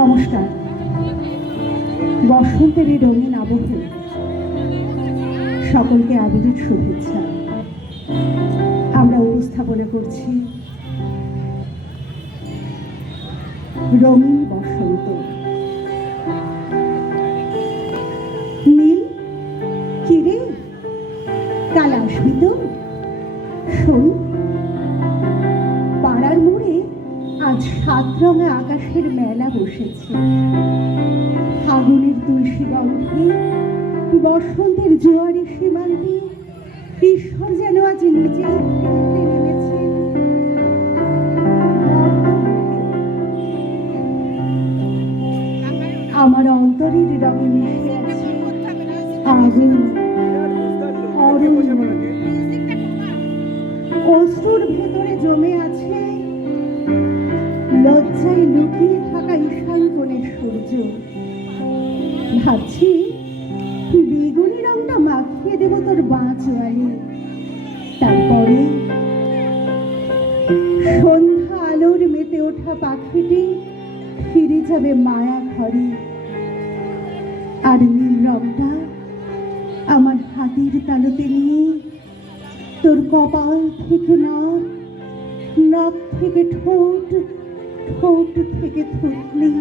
নমস্কার। বসন্তের এই রঙিন আবহে সকলকে আবিরের শুভেচ্ছা। আমরা উপস্থাপনা করছি রঙিন বসন্ত। নীল, কিরে কাল আসবি তো? শোন, পাড়ার মোড়ে আজ 7 রঙা আকাশের মেলা বসেছে। ফাগুনের তুলসী গন্ধে, বসন্তের জোয়ারি সীমান্তে ঈশ্বর যেন আজ নিজেই খেলতে নেমেছেন। আমার অন্তরের রঙে মিশে আছে আগুন, অশ্রুর ভেতরে জমে আছে লজ্জায় লুকিয়ে থাকা ঈশান কোণের সূর্য। ভাবছি বেগুনি রংটা মাখিয়ে দেব তোর বাঁ চোয়ালে। তারপরে সন্ধ্যা আলোর মেতে ওঠা পাখিটি ফিরে যাবে মায়া ঘরে। আর নীল রংটা আমার হাতের তালুতে নিয়ে তোর কপাল থেকে নাক, নাক থেকে ঠোঁট, ঠোঁট থেকে থুতনি।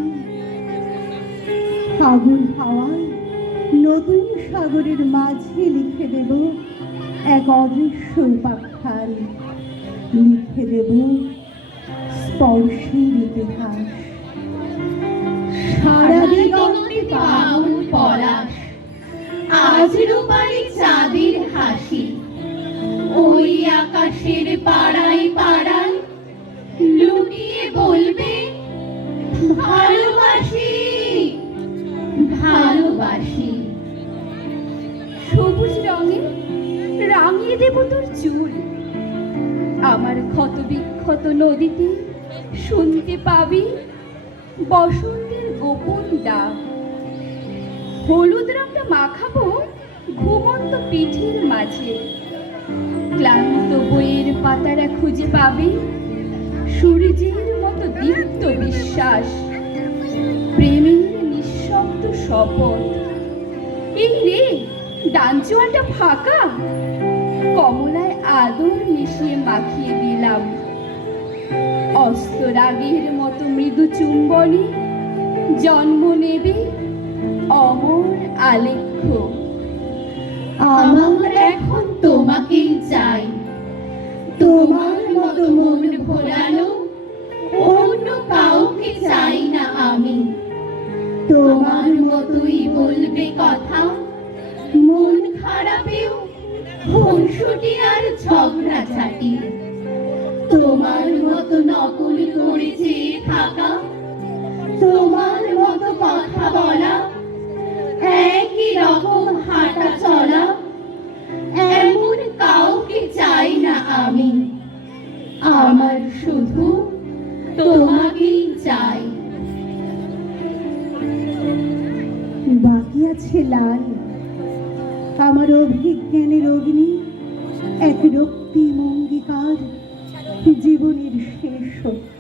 ফাগুন হাওয়ায় নতুন সাগরের মাঝে লিখে দেব এক অদৃশ্য উপাখ্যান, লিখে দেব স্পর্শের ইতিহাস। সারা দিগন্তে পাউল পলাশ, আজ রূপালি চাঁদের হাসি। ওই আকাশের পাড়ায় পাড়ায় লুটিয়ে বলবে ভালোবাসি, ভালোবাসি। সবুজ রঙে রাঙিয়ে দেব তোর চুল। আমার ক্ষত বিক্ষত নদীতে শুনতে পাবি বসন্তের গোপন ডাক। হলুদ রংটা মাখাবো ঘুমন্ত পিঠের মাঝে। ক্লান্ত বইয়ের পাতারা খুঁজে পাবি সূর্যের মতো দীপ্ত বিশ্বাস, প্রেমের নিঃশব্দ শপথ। এই রে, ডান চোয়ালটা ফাঁকা, কমলায় আদর মিশিয়ে মাখিয়ে দিলাম। অস্তরাগের মতো মৃদু চুম্বনে জন্ম নেবে অমর আলেখ্য। আমার এখন তোমাকেই চাই, তোমার মতো মন ভোলানো অন্য কাউকে চাই না আমি। তোমার মতোই বলবে কথা, মন খারাপেও খুনসুটি আর ঝগড়াঝাটি। তোমার মতো নকল করে চেয়ে থাকা, তোমার মতো কথা বলা, একই রকম হাঁটা চলা, এমন কাউকে চাই না আমি। আমার শুধু তোমাকেই চাই। বাকি আছে লাল, আমার অভিজ্ঞানের অগ্নি, এক রক্তিম অঙ্গীকার, জীবনের শেষ সত্য।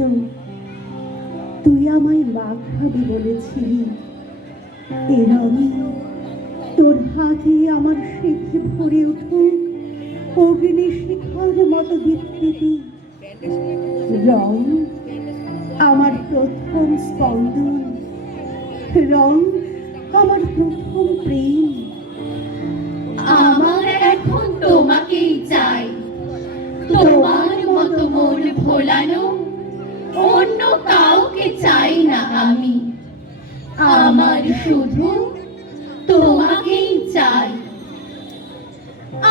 তুই আমায় মাখাবি বলেছিলি, এ রঙে তোর হাতে আমার স্মৃতি ভরে উঠুক অগ্নি শিখার মতো বিকৃতি। রং আমার প্রথম স্পন্দন, রং আমার প্রথম প্রেম। আমার এখন তোমাকেই চাই, তোমার মতো মন ভোলানো অন্য কাউকে চাই না আমি। আমার শুধু তোমাকেই চাই।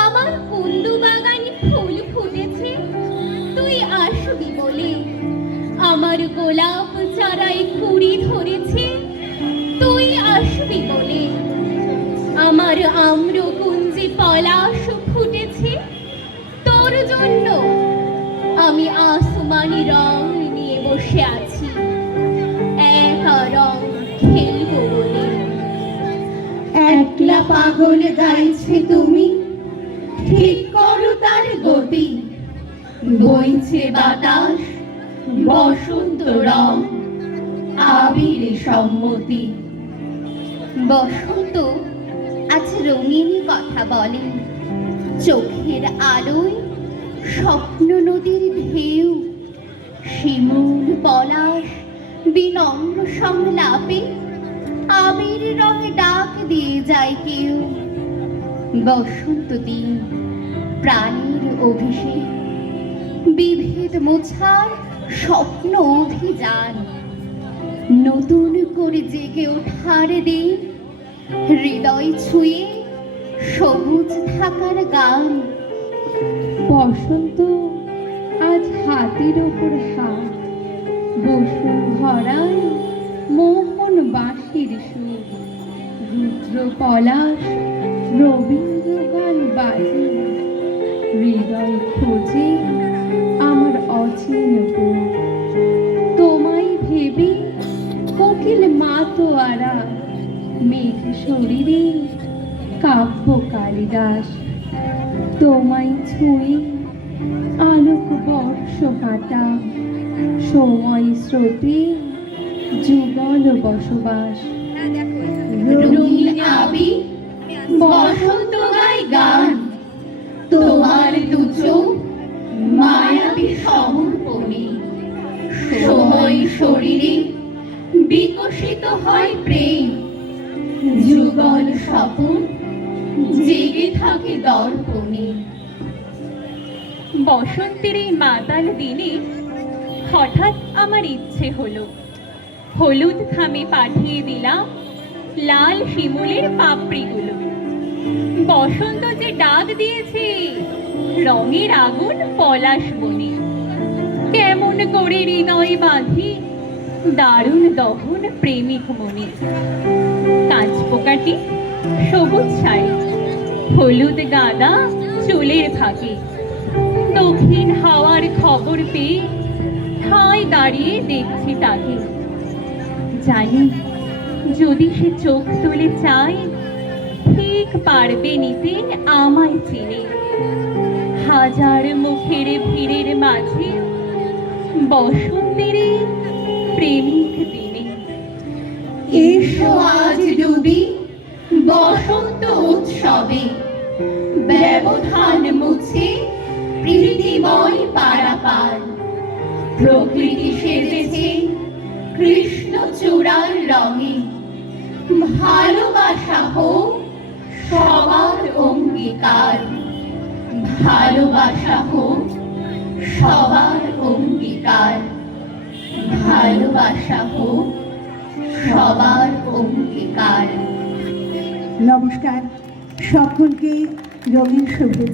আমার কুন্দু বাগানে ফুল ফুটেছে তুই আসবি বলে। আমার গোলাপ চারায় কুড়ি ধরেছে তুই আসবি বলে। আমার আম্রকুঞ্জে পলাশ ফুটেছে তোর জন্য। আমি আসমানি রং নিয়ে বসে আছি, একা রং খেলবো বলে। একলা পাগল গাইছে তুমি, ঠিক করো তার গতি। বইছে বাতাস বসন্ত রং, আবির সম্মতি। বসন্ত আজ রঙিন কথা বলে, চোখের আলোয় স্বপ্ন নদীর ঢেউ, শিমুল পলাশ বিনম্র সংলাপে আবির রঙে ডাক দিয়ে যায় কেউ। বসন্ত দিন প্রাণের অভিষেক, বিভেদ মোছার স্বপ্ন অভিযান, নতুন করে জেগে ওঠার দিন, হৃদয় ছুঁয়ে সবুজ থাকার গান। বসন্ত আজ হাতের ওপর হাত, বসুন্ধরায় মোহন বাঁশির সুর, রুদ্র পলাশ রবীন্দ্র গান বাজে, হৃদয় খোঁজে আমার অচিন বুক। তোমায় ভেবে কোকিল মাতোয়ারা, মেঘ শরীরে কাব্য কালিদাস, তোমায় ছুঁয়ে আলোক বর্ষ কাটা, সময় স্রোতে যুগল বসবাস। রঙিন আবির বসন্ত গায় গান, তোমার দু চোখ মায়াবী সমর্পণে, সময় শরীরে বিকশিত হয় প্রেম, যুগল স্বপন জেগে থাকে দর্পণে। বসন্তের এই মাতাল দিনে হঠাৎ আমার ইচ্ছে হলো, হলুদ থামে পাঠিয়ে দিলাম লাল শিমুলের পাপড়িগুলো। বসন্ত যে ডাক দিয়েছে, রঙের আগুন পলাশ বনে, কেমন করে হৃদয় বাঁধি দারুণ দহন প্রেমিক মনে। কাঁচ পোকাটি সবুজ শাড়ি, হলুদ গাঁদা চুলের ফাঁকে, দক্ষিণ হাওয়ার খবর পেয়ে ঠায় দাঁড়িয়ে দেখছি তাকে। জানি যদি সে চোখ তুলে চায়, ঠিক পারবে নিতে আমায় চিনে। হাজার মুখের ভিড়ের মাঝে বসন্তের এই প্রেমিক দিনে। এসো আজ ডুবি বসন্ত উৎসবে, ব্যবধান মুছে প্রীতিময় পারাপার। প্রকৃতি সেজেছে কৃষ্ণ চূড়ার রঙে, ভালোবাসা হোক সবার অঙ্গীকার। ভালোবাসা হোক সবার অঙ্গীকার। ভালোবাসা হোক সবার অঙ্গীকার। নমস্কার সকলকে, রঙিন শুভেচ্ছা।